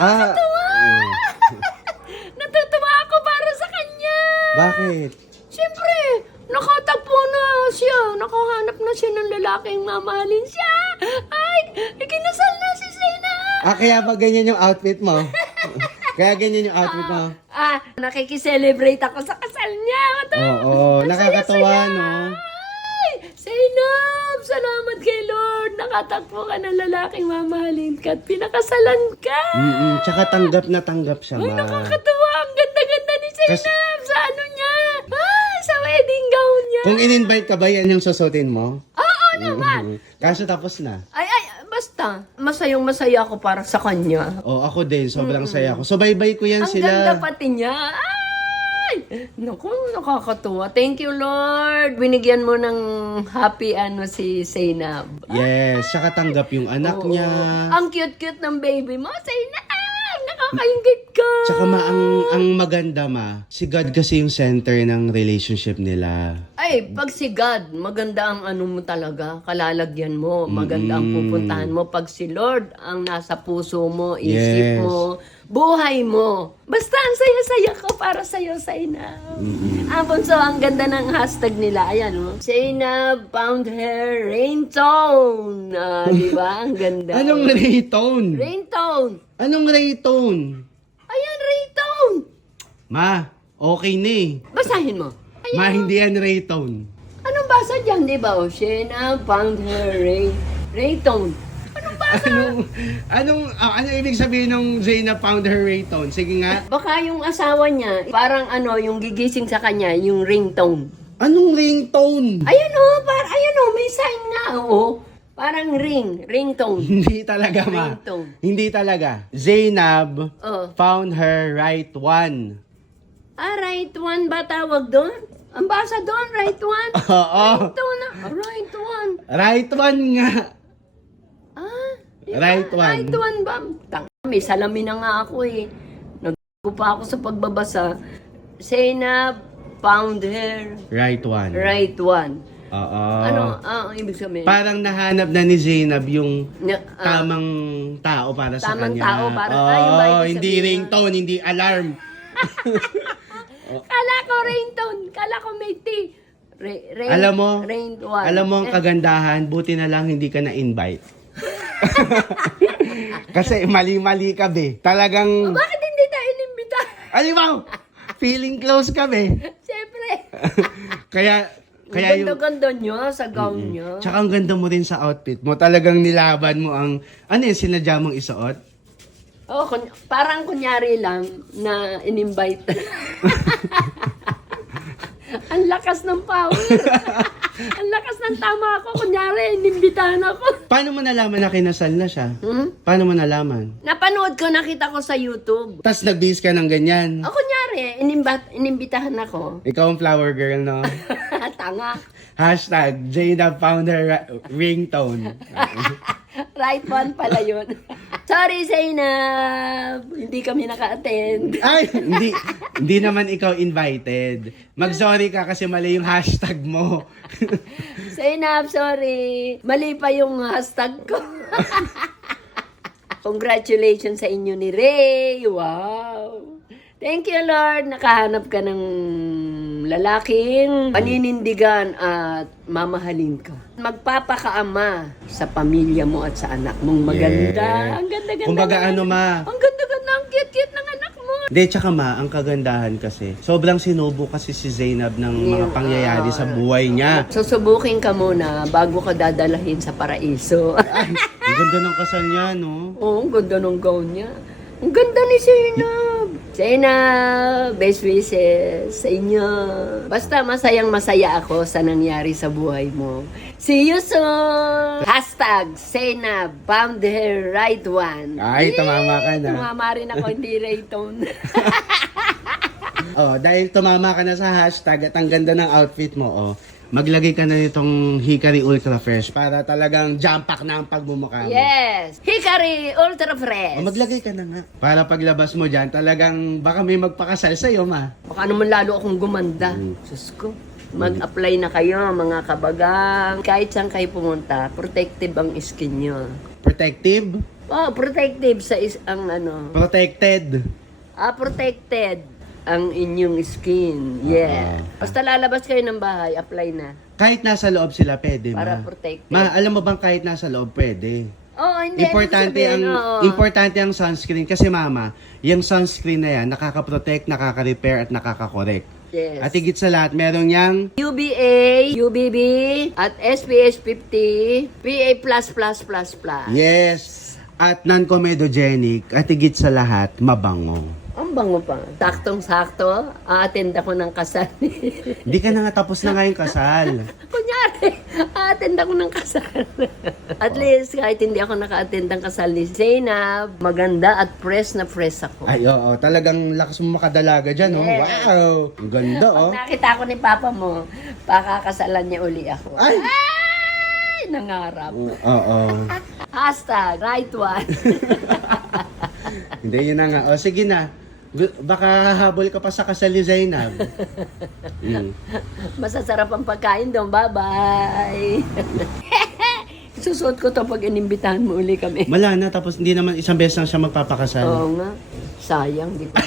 Nakakatuwa! Natutuwa ako para sa kanya! Bakit? Siyempre, nakatagpo na siya. Nakahanap na siya ng lalaking mamahalin siya. Ay, ikinasal na si Zena. Kaya ba ganyan yung outfit mo? Kaya ganyan yung outfit mo? Nakikiselebrate ako sa kasal niya. Oo, nakakatawa, no? Ay, Zainab, salamat kay Lord. Nakatagpo ka ng lalaking mamahalin ka at pinakasalan ka. Tsaka tanggap na tanggap siya, Ay, ma. nakakatuwa. Ang ganda-ganda ni Zainab. Sa ano niya? Ay, sa wedding gown niya. Kung in-invite ka ba, yan yung susutin mo? Oo naman. Kaso tapos na. Ay, basta. Masayang masaya ako para sa kanya. Ako din, sobrang saya ko. So, bye-bye ko yan Ang sila. ganda pati niya. Ay! Naku, nakakatuwa. Thank you, Lord. Binigyan mo ng happy si Zainab. Yes, tsaka tanggap yung anak Oo. niya. Ang cute-cute ng baby mo, Zainab. Nakakaingit ka. Tsaka ang maganda, ma, si God kasi yung center ng relationship nila. Ay, pag si God, maganda ang ano mo talaga, kalalagyan mo, maganda ang pupuntahan mo. Pag si Lord, ang nasa puso mo, isip Yes. mo, buhay mo. Basta ang saya-saya ko para sa'yo, Zainab. So, ang ganda ng hashtag nila. Ayan, oh. Zainab found her ringtone. Di ba? Ang ganda. Anong ringtone? Ringtone. Anong ringtone? Ayan, ringtone. Ma, okay na eh. Basahin mo. Ayan. Ma, hindi yan ringtone. Anong basa dyan, di ba? Zainab found her ringtone. Anong ibig sabihin ng Zaina found her ringtone? Sige nga. Baka yung asawa niya, parang yung gigising sa kanya, yung ringtone. Anong ringtone? Ayan may sign nga, Parang ringtone. Hindi talaga, ma. Ringtone. Hindi talaga. Zainab Oh. found her right one. Right one ba tawag doon? Ang basa doon, right one? Oo. Ringtone na, right one. Right one nga. Diba? Right one. Right one ba? May salamin na nga ako eh. Nagpo pa ako sa pagbabasa. Zainab found her Right one. right one. Oo. Ang ibig sabihin? Parang nahanap na ni Zainab yung Na- tamang tao para sa Tamang kanya. tao para- yung ba ibig hindi sabihin? ringtone, hindi alarm. Kala ko ringtone. Kala ko may T. Alam mo, Rain one. alam mo ang kagandahan, buti na lang hindi ka na-invite. Kasi mali-mali ka, be. Talagang, Bakit hindi tayo inimbita? ano ba? Feeling close ka, be. Siyempre. Kaya Ang yung... ganda-ganda niya sa gown niya. Tsaka ang ganda mo rin sa outfit mo. Talagang nilaban mo ang... Ano yung sinadya mong isuot? Parang kunyari lang na in-invite. Ang lakas ng power. Ang lakas ng tama ako. Kunyari, inimbitahan ako. Paano mo nalaman na kinasal na siya? Paano mo nalaman? Napanood ko, nakita ko sa YouTube. Tapos nag-base ka ng ganyan. Kunyari, inimbitahan ako. Ikaw ang flower girl, no? Tanga. Hashtag, Jada found her ringtone. Right one pala yun. Sorry, Zainab. Hindi kami naka-attend. Ay, hindi naman ikaw invited. Mag-sorry ka kasi mali yung hashtag mo. Zainab, sorry. Mali pa yung hashtag ko. Congratulations sa inyo ni Ray. Wow. Thank you, Lord. Nakahanap ka ng lalaking paninindigan at mamahalin ka. Magpapakaama sa pamilya mo at sa anak mong maganda. Yeah. Ang ganda-ganda. Kumbaga ng- ano, ma? Ang ganda-ganda, ang cute-cute ng anak mo. Hindi, tsaka ma, ang kagandahan kasi, sobrang sinubo kasi si Zainab ng mga pangyayari sa buhay niya. Susubukin ka muna bago ka dadalahin sa paraiso. Ay, ang ganda ng kasal niya, no? Oo, ang ganda ng gown niya. Ang ganda ni Zainab. Zainab, best wishes sa inyo. Basta masayang masaya ako sa nangyari sa buhay mo. See you soon! Hashtag Zainab found her right one. Ay, tumama ka na. Tumama rin ako, hindi raytone. Dahil tumama ka na sa hashtag at ang ganda ng outfit mo, maglagay ka na nitong Hikari Ultra Fresh para talagang jump-pack na ang pagmumukha mo. Yes! Hikari Ultra Fresh! Maglagay ka na nga. Para paglabas mo dyan, talagang baka may magpakasal sa'yo, ma. Baka naman lalo akong gumanda. Diyos ko. Mag-apply na kayo, mga kabagang. Kahit saan kayo pumunta, protective ang skin nyo. Protective? Oh, protective sa ang ano. Protected. Protected ang inyong skin. Yeah. Basta lalabas kayo ng bahay, apply na. Kahit nasa loob sila, pwede Para ma. protected. Ma, alam mo bang kahit nasa loob, pwede. Hindi. Importante ibig sabihin, ang importante ang sunscreen kasi mama, yung sunscreen na yan nakaka-protect, nakaka-repair at nakaka-correct. Yes. At higit sa lahat, meron yang UVA, UVB, at SPF 50, PA++++. yes, at non-comedogenic at higit sa lahat, mabango. Ang bango pa. Saktong-sakto, a-attend ako ng kasal. Hindi ka na nga tapos na nga yung kasal. Kunyari, a-attend ako ng kasal. At least, kahit hindi ako naka-attend ng kasal ni Zainab, maganda at fresh na fresh ako. Ay, oo, talagang lakas mo makadalaga dyan, oh. Yes. Wow, ang ganda, oh. Pag nakita ko ni Papa mo, pakakasalan niya uli ako. Ay! Nangarap. Oo. Hashtag, right one. Hindi, yun na nga. O, sige na. Baka habol ka pa sa kasal ni Zainab. Masasarap ang pagkain doon. Bye-bye. Susuot ko to pag inimbitahan mo uli kami. Wala na, tapos hindi naman isang beses lang siya magpapakasal. Oo nga. Sayang, di ba?